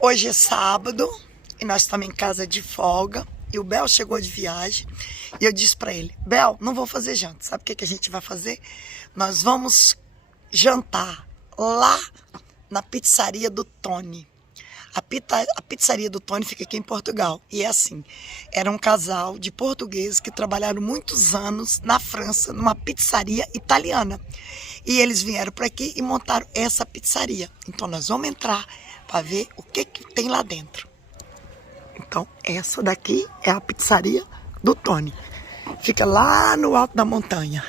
Hoje é sábado e nós estamos em casa de folga e o Bel chegou de viagem e eu disse pra ele: Bel, não vou fazer janta, sabe o que a gente vai fazer? Nós vamos jantar lá na pizzaria do Tony. A pizzaria do Tony fica aqui em Portugal e é assim, era um casal de portugueses que trabalharam muitos anos na França numa pizzaria italiana e eles vieram para aqui e montaram essa pizzaria. Então nós vamos entrar para ver o que tem lá dentro. Então essa daqui é a pizzaria do Tony, fica lá no alto da montanha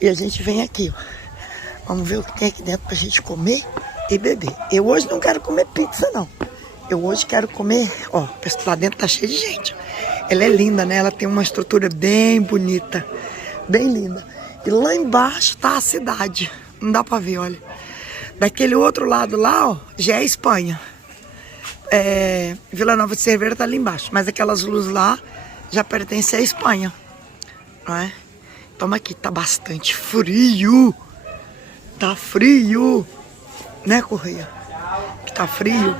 e a gente vem aqui, ó. Vamos ver o que tem aqui dentro pra gente comer e beber. Eu hoje não quero comer pizza, não. Eu hoje quero comer, ó, lá dentro tá cheio de gente. Ela é linda, né? Ela tem uma estrutura bem bonita, bem linda. E lá embaixo tá a cidade. Não dá pra ver, olha. Daquele outro lado lá, ó, já é Espanha. Vila Nova de Cerveira tá ali embaixo. Mas aquelas luzes lá já pertencem à Espanha, não é? Toma aqui, tá bastante frio. Tá frio, né, Correia? Tá frio.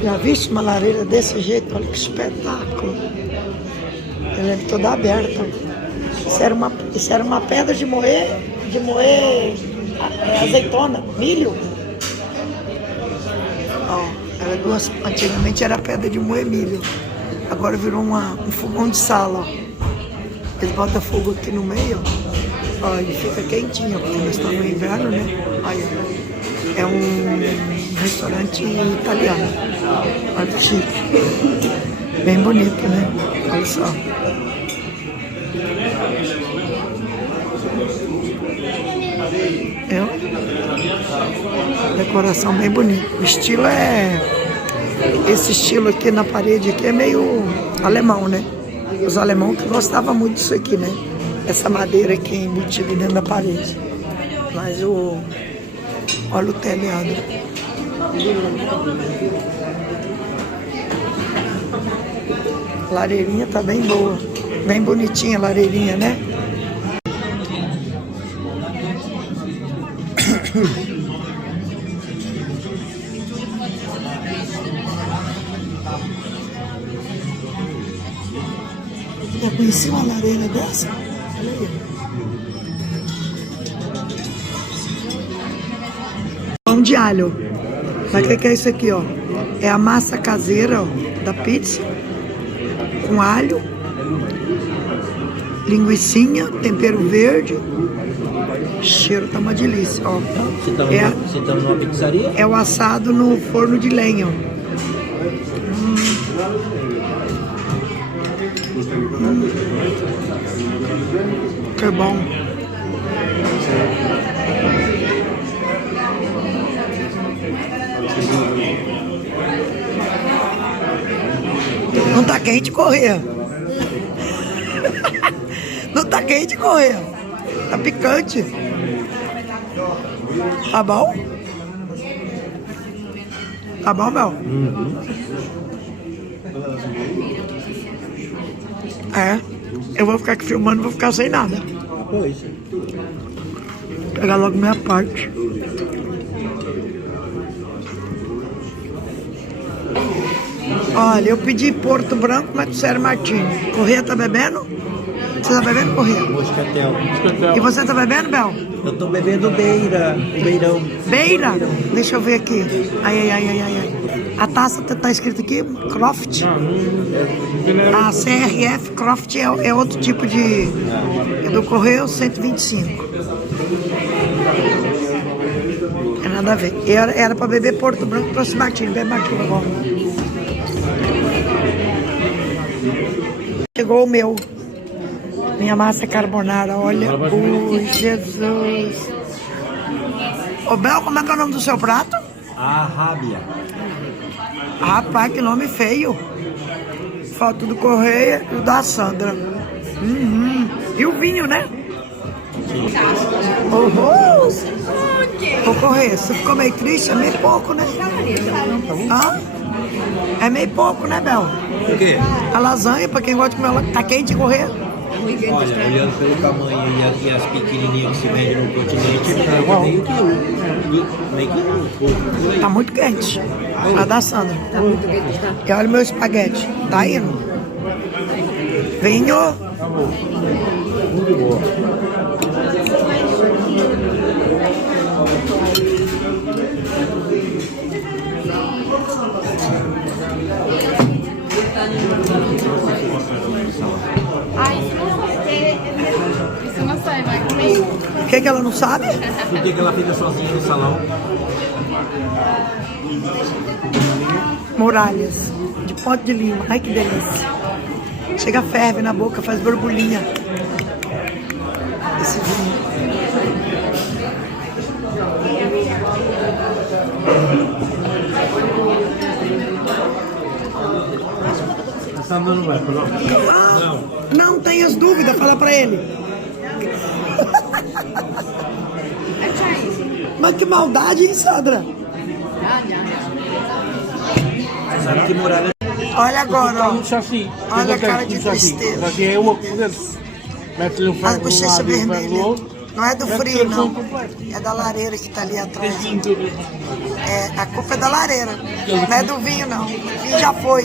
Já viste uma lareira desse jeito? Olha que espetáculo. Ela é toda aberta. Isso era uma pedra de moer azeitona, milho. Ó, antigamente era pedra de moer milho. Agora virou um fogão de sala, ó. Eles botam fogo aqui no meio, ó. Ó, e fica quentinho, porque nós estamos no inverno, né? Aí, ó. É um restaurante italiano. Olha que chique. Bem bonito, né? Olha só. Decoração bem bonita. O estilo esse estilo aqui na parede aqui é meio alemão, né? Os alemãos que gostavam muito disso aqui, né? Essa madeira aqui embutida dentro da parede. Mas olha o telhado. A lareirinha tá bem boa. Bem bonitinha a lareirinha, né? Já conheci uma lareira dessa? Olha aí. Pão de alho. Mas o que é isso aqui, ó? É a massa caseira, ó, da pizza. Com alho. Linguicinha, tempero verde. O cheiro tá uma delícia, ó. Você tá numa pizzaria? É o assado no forno de lenha, ó. Que bom. Não tá quente, correr. Não tá quente, correr. Tá picante. Tá bom? Tá bom, Mel? Eu vou ficar aqui filmando, vou ficar sem nada. Pois. Vou pegar logo minha parte. Olha, eu pedi Porto Branco, mas disseram Martini. Correia tá bebendo? Você tá bebendo, Correia? Moscatel. E você tá bebendo, Bel? Eu tô bebendo Beira, Beirão. Beira? Deixa eu ver aqui. Ai. A taça tá escrito aqui, Croft. A CRF Croft é outro tipo de... É do Correio 125. É nada a ver. Era pra beber Porto Branco, trouxe Martini. Bebe Martini agora. Chegou o meu. Minha massa carbonara, olha. Ui, Jesus. Ô, Bel, como é que é o nome do seu prato? Arrábia. Rapaz, que nome feio. Foto do Correia e o da Sandra. E o vinho, né? Uhul! Vou correr. Se ficou meio triste, é meio pouco, né? Hã? É meio pouco, né, Bel? Por quê? A lasanha, pra quem gosta de comer, ela tá quente de correr. Olha, olhando pelo tamanho e as pequenininhas que se vendem no continente, tá meio quilo. Meio quilo. Tá muito quente. A da Sandra. Tá muito quente, tá? E olha o meu espaguete. Tá indo. Vinho. Muito boa. Isso não sai, vai comer. O que ela não sabe? Por que ela fica sozinha no salão? Muralhas. De Ponte de Lima. Ai, que delícia. Chega, ferve na boca, faz borbulhinha. Esse vinho. A Sandra não vai, não? Ah, não tenhas dúvida, fala pra ele. Mas que maldade, hein, Sandra? Você sabe que muralha. Olha agora, ó. Um chassi. Olha a cara de tristeza. Chassi é uma por dentro. Mete-lhe um As ferro de um bochechas lado e um ferro do vermelhas. outro. Não é do Mete frio, o não. completo. É da lareira que tá ali atrás. Tem tudo. É, a culpa é da lareira. Não é do vinho, não. O vinho já foi.